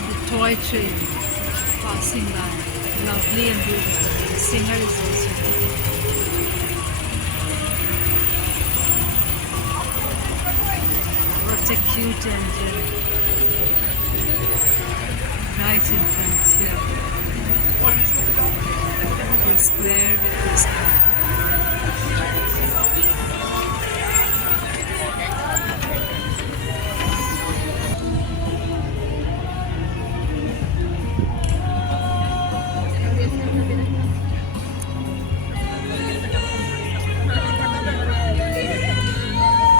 the toy train passing by. Lovely and beautiful. The singer is also there. What a cute engine. Right in front here. Good square.